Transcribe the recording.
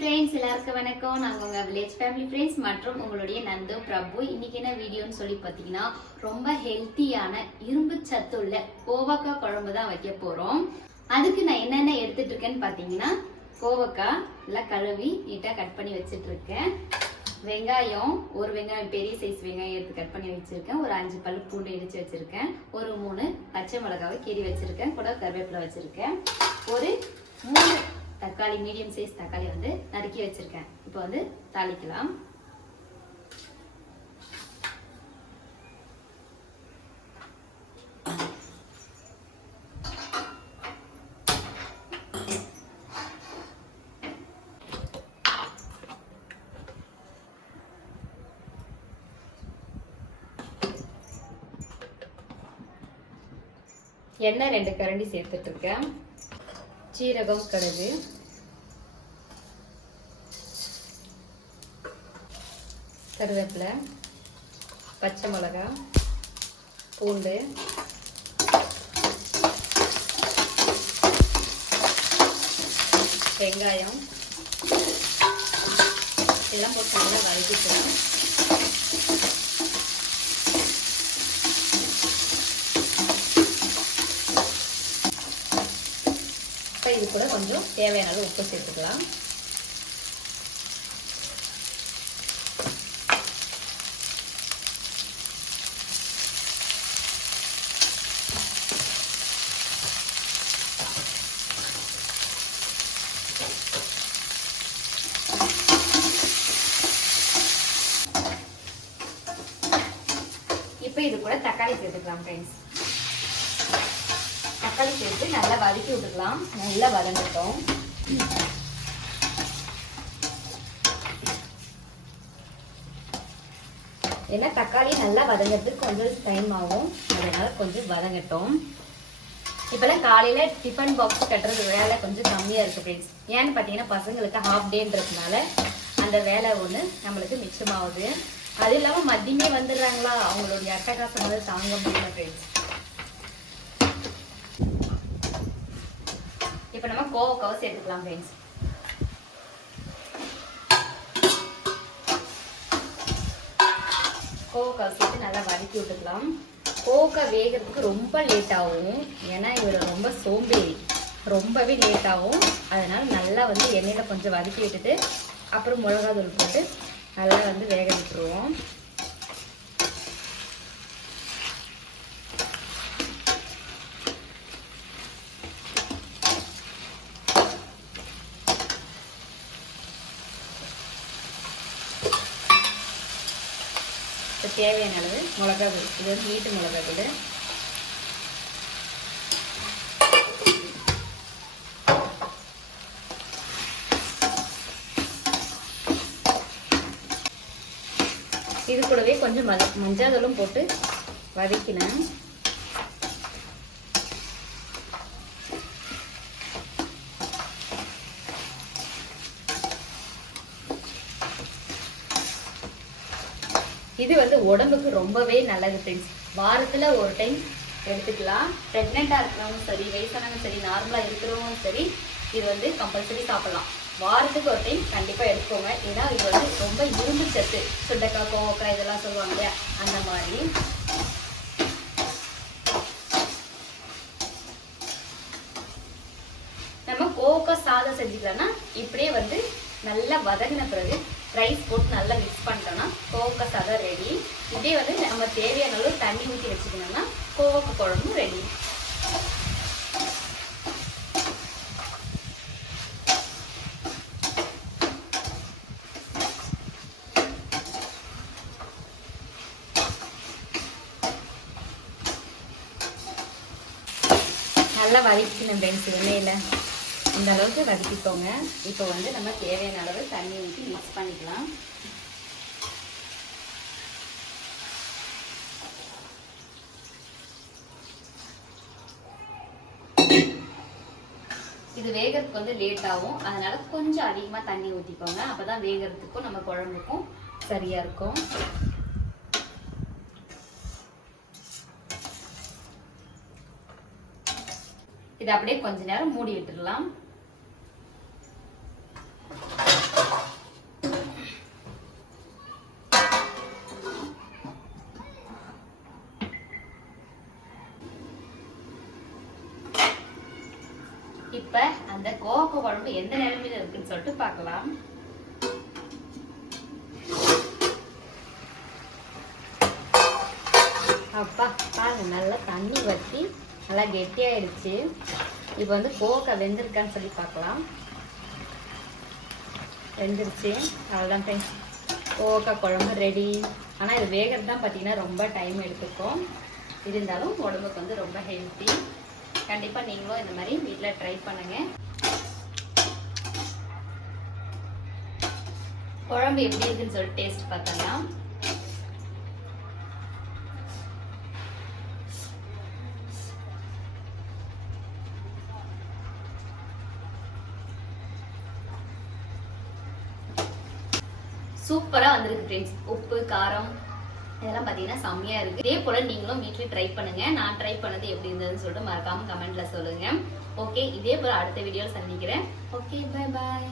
Friends எல்லாருக்கும் வணக்கம். நாங்கள் உங்கள் வில்லேஜ் ஃபேமிலி ஃப்ரெண்ட்ஸ் மற்றும் உங்களுடைய நந்து பிரபு. இன்னைக்கு என்ன வீடியோன்னு சொல்லி பார்த்தீங்கன்னா ரொம்ப ஹெல்த்தியான இரும்பு சத்துள்ள கோவக்காய் குழம்பு தான் வைக்க போகிறோம் அதுக்கு நான் என்னென்ன எடுத்துட்டு இருக்கேன்னு பார்த்தீங்கன்னா கோவக்காய் நல்லா கழுவி நீட்டாக கட் பண்ணி வச்சுட்டு இருக்கேன். வெங்காயம் ஒரு வெங்காயம் பெரிய சைஸ் வெங்காயம் எடுத்து கட் பண்ணி வச்சுருக்கேன். ஒரு அஞ்சு பல் பூண்டு இடித்து வச்சுருக்கேன். ஒரு மூணு பச்சை மிளகாவை கீறி வச்சுருக்கேன். கூட கருவேப்பிலை வச்சுருக்கேன். ஒரு மூணு தக்காளி மீடியம் சைஸ் தக்காளி வந்து நறுக்கி வச்சிருக்கேன். இப்போ வந்து தாளிக்கலாம். எண்ணெய் ரெண்டு கரண்டி சேர்த்துட்டு இருக்கேன். சீரகம் கடுகு. கருவேப்பிலை பச்சை மிளகா பூண்டு. வெங்காயம். இதெல்லாம் போட்டு நல்லா வதக்கிக்கலாம். இது கூட கொஞ்சம் தேவையான அளவு உப்பு சேர்த்துக்கலாம். இப்போ இது கூட தக்காளி சேர்த்துக்கலாம் ஃப்ரெண்ட்ஸ் தக்காளி சேர்த்து நல்லா வதக்கி விட்டுக்கலாம். நல்லா வதங்கட்டும். ஏன்னா தக்காளி நல்லா வதங்கிறதுக்கு கொஞ்சம் டைம் ஆகும். அதனால கொஞ்சம் வதங்கட்டும். இப்போல்லாம் காலையில் டிஃபன் பாக்ஸ் கட்டுறது வேலை கொஞ்சம் கம்மியாக இருக்குது ஃப்ரெண்ட்ஸ் ஏன்னு பார்த்தீங்கன்னா பசங்களுக்கு ஹாஃப் டேன்றதுனால அந்த வேலை ஒன்று நம்மளுக்கு மிச்சமாகுது. அது இல்லாமல் மதியமே வந்துடுறாங்களா? அவங்களுடைய அட்டகாசம் வந்து தாங்க முடியல ஃப்ரெண்ட்ஸ் இப்போ நம்ம கோவக்காவை சேர்த்துக்கலாம் ஃப்ரெண்ட்ஸ் கோவக்காவை சேர்த்து நல்லா வதக்கி விட்டுக்கலாம். கோவக்காய் வேகிறதுக்கு ரொம்ப லேட் ஆகும். ஏன்னா இவர் ரொம்ப சோம்பேறி. ரொம்பவே லேட் ஆகும். அதனால் நல்லா வந்து எண்ணெயில் கொஞ்சம் வதக்கி விட்டுட்டு அப்புறம் மிளகாத்தூள் போட்டு நல்லா வந்து வேக விட்டுருவோம். தேவையான அளவு மிளகா தூள் இது வந்து வீட்டு மிளகா தூள் இது கூடவே கொஞ்சம் மஞ்சள் மஞ்சாதூளும் போட்டு வதக்கினேன். இது வந்து உடம்புக்கு ரொம்பவே நல்லது ஃப்ரெண்ட்ஸ் வாரத்தில் ஒரு டைம் எடுத்துக்கலாம். ப்ரெக்னெண்ட்டாக இருக்கிறவங்க சரி வயசானவங்க சரி நார்மலாக இருக்கிறவங்களும் சரி இது வந்து கம்பல்சரி சாப்பிடலாம். வாரத்துக்கு ஒரு டைம் கண்டிப்பாக எடுத்துக்கோங்க. ஏன்னா இது வந்து ரொம்ப இரும்பு சத்து சுண்டக்காய் கோவக்காய் இதெல்லாம் சொல்லுவாங்க இல்லையா? அந்த மாதிரி. நம்ம கோவக்காய் சாதம் செஞ்சுக்கலாம்னா இப்படியே வந்து நல்லா வதங்கின பிறகு ரைஸ் போட்டு நல்லா மிக்ஸ் பண்ணிட்டோம்னா கோவக்காய் சாதம் ரெடி இதே வந்து நம்ம தேவையான அளவு தண்ணி ஊற்றி வச்சுக்கணும்னா கோவக்காய் குழம்பும் ரெடி நல்லா வதக்கிக்கணும் ஃப்ரெண்ட்ஸ் எண்ணெயில் இந்த அளவுக்கு வதக்கிக்கோங்க. இப்போ வந்து நம்ம தேவையான அளவு தண்ணி ஊற்றி மிக்ஸ் பண்ணிக்கலாம். இது வேகிறதுக்கு வந்து லேட் ஆகும். அதனால கொஞ்சம் அதிகமாக தண்ணி ஊற்றிக்கோங்க அப்போ தான் வேகிறதுக்கும் நம்ம குழம்புக்கும் சரியாக இருக்கும். இதை அப்படியே கொஞ்ச நேரம் மூடி விட்டுடலாம். இப்ப அந்த கோவக்க குழம்பு எந்த நிலைமையில இருக்குன்னு சொல்லிட்டு பார்க்கலாம். அப்பா பாருங்க நல்லா தண்ணி வற்றி நல்லா கெட்டியாயிடுச்சு. இப்போ வந்து கோக்கை வெந்திருக்கான்னு சொல்லி பார்க்கலாம். வெந்துருச்சு. அவ்வளோதான் ஃப்ரெண்ட்ஸ் கோக்கா குழம்பு ரெடி ஆனால் இது வேகிறது தான் பார்த்தீங்கன்னா ரொம்ப டைம் எடுத்துக்கும் இருந்தாலும் உடம்புக்கு வந்து ரொம்ப ஹெல்த்தி கண்டிப்பாக நீங்களும் இந்த மாதிரி வீட்டில் ட்ரை பண்ணுங்கள் குழம்பு எப்படி இருக்குன்னு சொல்லிட்டு டேஸ்ட் பார்த்தோம்னா சூப்பராக வந்திருக்கு ஃப்ரெண்ட்ஸ் உப்பு காரம் இதெல்லாம் பார்த்தீங்கன்னா செம்மையாக இருக்குது இதே போல் நீங்களும் வீட்டில் ட்ரை பண்ணுங்கள் நான் ட்ரை பண்ணது எப்படி இருந்ததுன்னு சொல்லிட்டு மறக்காமல் கமெண்ட்டில் சொல்லுங்கள் ஓகே இதே போல் அடுத்த வீடியோவில் சந்திக்கிறேன். Okay bye bye